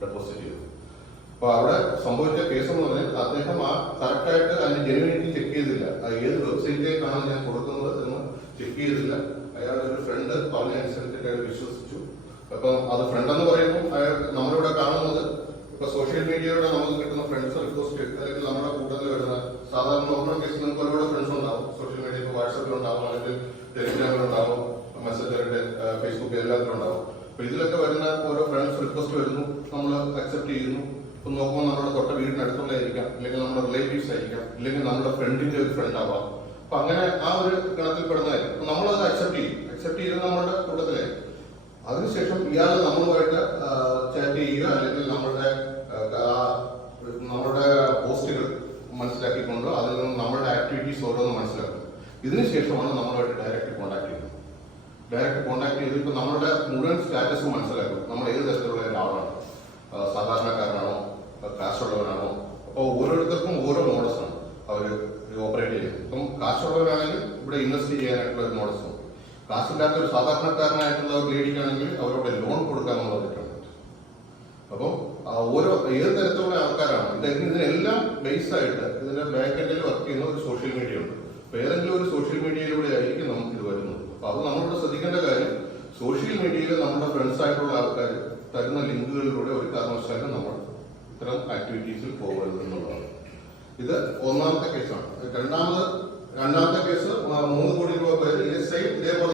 Deposit ചെയ്തത്. അപ്പൊ അവിടെ സംഭവിച്ച കേസ് എന്ന് പറഞ്ഞാൽ അദ്ദേഹം ആ കറക്റ്റായിട്ട് അതിന്റെ ജെനുവിനിറ്റി ചെക്ക് ചെയ്തില്ല. ഏത് വെബ്സൈറ്റിലേക്കാണ് ഞാൻ കൊടുക്കുന്നത് എന്ന് ചെക്ക് ചെയ്തില്ല. അയാളുടെ ഒരു ഫ്രണ്ട് പറഞ്ഞനുസരിച്ചിട്ട് അയാൾ വിശ്വസിച്ചു. അപ്പം അത് ഫ്രണ്ട് എന്ന് പറയുമ്പോൾ അയാൾ നമ്മളിവിടെ കാണുന്നത് ഇപ്പൊ സോഷ്യൽ മീഡിയയുടെ നമുക്ക് കിട്ടുന്ന ഫ്രണ്ട്സ് റിക്വസ്റ്റ് അല്ലെങ്കിൽ നമ്മുടെ കൂട്ടത്തിൽ വരുന്ന സാധാരണ നോർമൽ കേസിൽ നമുക്ക് ഒരുപാട് ഫ്രണ്ട്സ് ഉണ്ടാവും. സോഷ്യൽ മീഡിയ ഇപ്പോൾ വാട്സാപ്പിലുണ്ടാവും, അല്ലെങ്കിൽ ടെലിഗ്രാമിലുണ്ടാവും, മെസ്സഞ്ചറിന്റെ ഫേസ്ബുക്ക് എല്ലാത്തിലും ഉണ്ടാവും. അപ്പൊ ഇതിലൊക്കെ വരുന്ന ഓരോ ഫ്രണ്ട്സ് റിക്വസ്റ്റ് വരുന്നു, നമ്മൾ അക്സെപ്റ്റ് ചെയ്യുന്നു. ഇപ്പൊ നോക്കുമ്പോൾ നമ്മുടെ തൊട്ട വീടിനടുത്തുള്ളതായിരിക്കാം, അല്ലെങ്കിൽ നമ്മുടെ റിലേറ്റീവ്സ് ആയിരിക്കാം, അല്ലെങ്കിൽ നമ്മുടെ ഫ്രണ്ടിന്റെ ഒരു ഫ്രണ്ട് ആവാം. അപ്പൊ അങ്ങനെ ആ ഒരു ഗണത്തിൽ പെടുന്നതായിരിക്കും. നമ്മളത് അക്സെപ്റ്റ് ചെയ്ത് നമ്മുടെ കൂട്ടത്തിലായി. അതിനുശേഷം ഇയാൾ നമ്മളുമായിട്ട് ചാറ്റ് ചെയ്യുക, അല്ലെങ്കിൽ നമ്മുടെ പോസ്റ്റുകൾ മനസ്സിലാക്കിക്കൊണ്ട് അതിൽ നിന്ന് നമ്മുടെ ആക്ടിവിറ്റീസ് ഓരോന്ന് മനസ്സിലാക്കും. ഇതിനുശേഷമാണ് നമ്മളുമായിട്ട് ഡയറക്റ്റ് കോൺടാക്ട് ചെയ്യുന്നത്. ഡയറക്റ്റ് കോൺടാക്ട് ചെയ്ത് ഇപ്പൊ നമ്മുടെ മുഴുവൻ സ്റ്റാറ്റസും മനസ്സിലാക്കും. നമ്മൾ ഏത് തരത്തിലുള്ള ഒരാളാണ്, സാധാരണക്കാരനാണോ, കാശുള്ളവനാണോ. അപ്പോൾ ഓരോരുത്തർക്കും ഓരോ മോഡസാണ് അവർ ഓപ്പറേറ്റ് ചെയ്യുന്നത്. ഇപ്പം കാശുള്ളവരാണെങ്കിൽ ഇവിടെ ഇൻവെസ്റ്റ് ചെയ്യാനായിട്ടുള്ള ഒരു മോഡസും, കാശില്ലാത്ത ഒരു സാധാരണക്കാരനായിട്ടുള്ള ഒരു ലേഡിക്കാണെങ്കിൽ അവരോട് ലോൺ കൊടുക്കാമെന്നുള്ള തെറ്റുണ്ട്. അപ്പം ഓരോ ഏത് തരത്തിലുള്ള ആൾക്കാരാണ് ഇതിനെല്ലാം ബേസ് ആയിട്ട് ഇതിന്റെ ബാക്ക് എൻഡിൽ വർക്ക് ചെയ്യുന്ന ഒരു സോഷ്യൽ മീഡിയ ഉണ്ട്. അപ്പൊ ഏതെങ്കിലും ഒരു സോഷ്യൽ മീഡിയയിലൂടെ ആയിരിക്കും നമുക്ക് ഇത് വരുന്നത്. അപ്പൊ അത് നമ്മളോട് ശ്രദ്ധിക്കേണ്ട കാര്യം, സോഷ്യൽ മീഡിയയിൽ നമ്മുടെ ഫ്രണ്ട്സ് ആയിട്ടുള്ള ആൾക്കാർ തരുന്ന ലിങ്കുകളിലൂടെ ഒരു കാരണവശാലും നമ്മൾ ഇത്തരം ആക്ടിവിറ്റീസിൽ പോകരുത് എന്നുള്ളതാണ്. ഇത് ഒന്നാമത്തെ കേസാണ്. രണ്ടാമത്തെ കേസ് 3 കോടി രൂപ പേര് ഇതേപോലെ